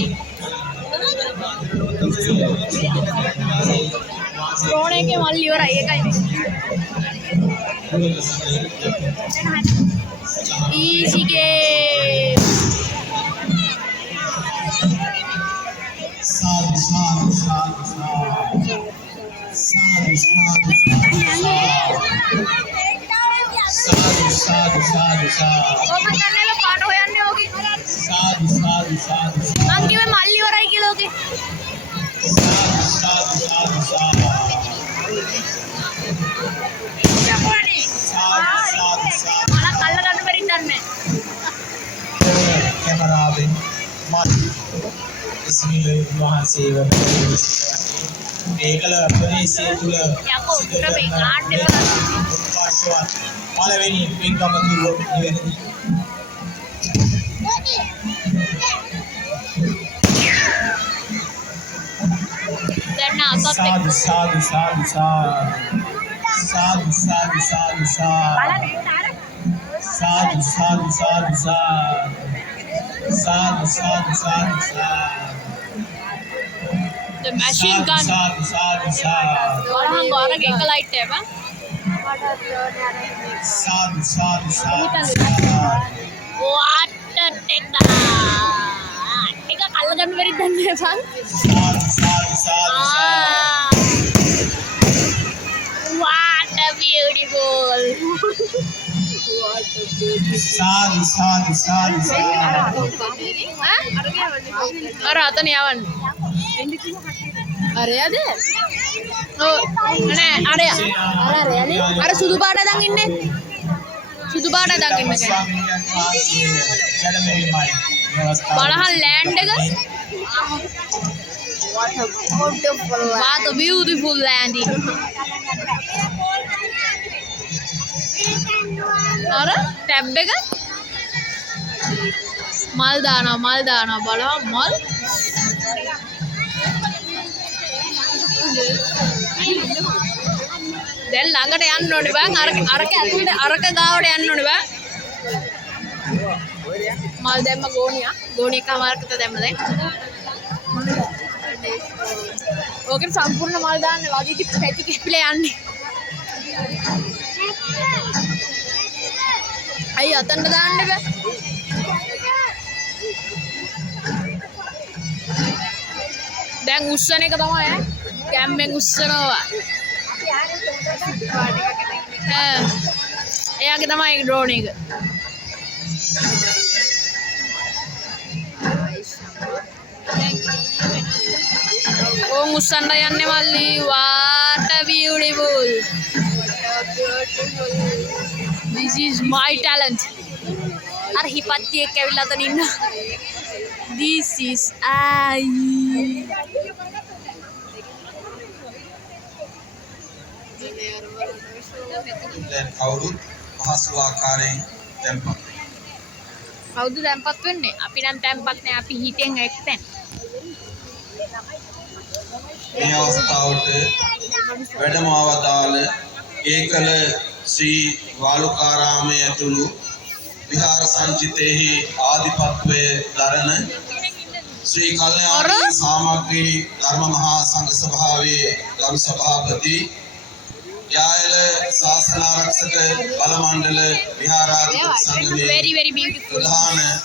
mali. Drone එකේ මල්ලි ඉවරයි ඒකයි මේ. Easy game. Sadu, sadu, sadu, sadu. Sadu, sadu, sadu, sadu, sadu. ඔබ කන්නේල පාට හොයන්නේ ඕකේ. Sadu, sadu, sadu, sadu. මං කිව්වේ මල්ලි ඉවරයි කියලා ඕකේ. Sadu, sadu, sadu, sadu. යකෝනේ. Sadu, sadu. මල කල්ල ගන්න බැරි දන්නේ. කැමරාවෙන් මත් ඉස්මිලේ මහසේව ඒකල ප්‍රදේශයේ තුල යකෝ උඩ මේ ගාන්න එපා. පළවෙනි පින්කම කිව්වොත් නිවැරදි. දැන් අපත් සාදු සාදු සාදු සාදු සාදු සාදු සාදු සාදු සාදු සාදු සාදු සාදු සාදු the machine gun. සාදු සාදු සාදු බලහන් ගාන එක ලයිට් එක බං. සාදු සාදු සාදු what the take එක කල්ල ගන්න බැරි දන්නේ බං. සාදු සාදු සාදු what a beautiful. සාදු සාදු සාදු අර අතන යවන්න. අරයද? ඔව් නෑ අරය. අර සුදු පාට දන් ඉන්නේ. සුදු පාට දන් ඉන්නේ. බලහන් ලෑන්ඩ් එක. what a beautiful landing. අර ටැබ් එක මල් දානවා බලන්න මල් දැන් ළඟට යන්න ඕනේ බං අරක ඇතුළට අරක ගාවට යන්න ඕනේ බං මල් දැම්ම ගෝණිය කමාරකට දැම්ම දැන් ඕකේ සම්පූර්ණ මල් දාන්න වදිටි පැටි කැපිලා යන්නේ අයි අතන්න දාන්න බෑ දැන් උස්සන එක තමයි ඈ කැම්මෙන් උස්සනවා එයාගේ තමයි ඩ්‍රෝන් එක ඕන් උස්සන්න යන්නේ මල්ලි what a beautiful this is my talent අර හිපත්තියෙක් ඇවිල්ලා අතන ඉන්න this is I දැන් කවුරුත් පහසු ආකාරයෙන් තැන්පත් කවුද තැන්පත් වෙන්නේ අපි නම් තැන්පත් නෑ අපි හිතෙන් එක්තෙන් මේ අවස්ථාවට වැඩම අවදාළ ඒකල ශ්‍රී වාලුකාරාමයේ ඇතුළු විහාර සංචිතේහි ආධිපත්වය දරන ශ්‍රී කල්යාණී සාමග්‍රී ධර්ම මහා සංඝ සභාවේ ගරු සභාපති යායල ශාසනාරක්ෂක බල මණ්ඩල විහාරාධිපති සංඝමේ very beautiful ප්‍රධාන